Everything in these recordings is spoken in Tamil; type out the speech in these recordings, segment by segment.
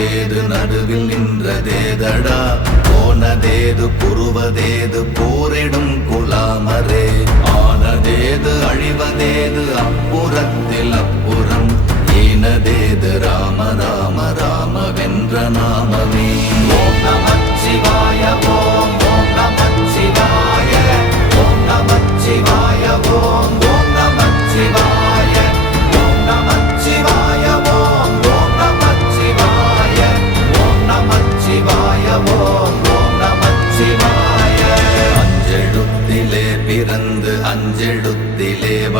நீயதேது நடுவில் நின்றதேதடா போனதேது புருவதேது போரிடும் குலாமரே. ஆனதேது அழிவதேது அப்புறத்தில் அப்புறம். ஈனதேது ராம ராம ராம வென்ற நாமமே. ஓம் நமச்சிவாய ஓம்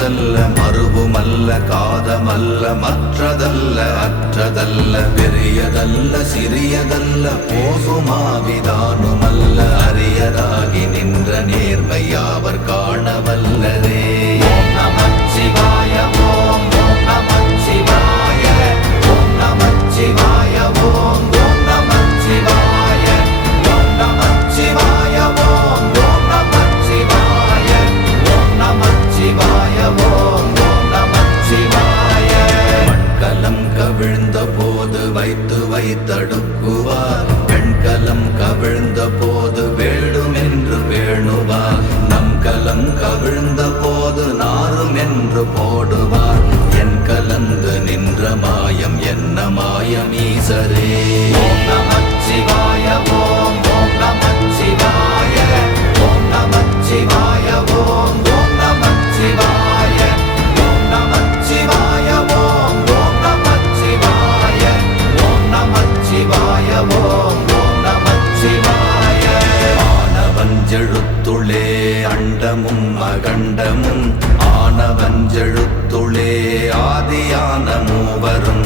நின்றதல்ல மறுவுமல்ல காதமல்ல மற்றதல்ல அற்றதல்ல பெரியதல்ல சிறியதல்ல போகுமாவிதானுமல்ல வைத்தடுக்குவார் பெண்கலம் கவிழ்ந்த போது வேடும் என்று வேணுவார் நம் கலம் கவிழ்ந்த போது நாரும் என்று போடுவார் என் கலந்து நின்ற மாயம் என்ன மாயம் ஈசரே அண்டமும் அகண்டமும் ஆனவஞ்செழுத்துளே ஆதியான மூவரும்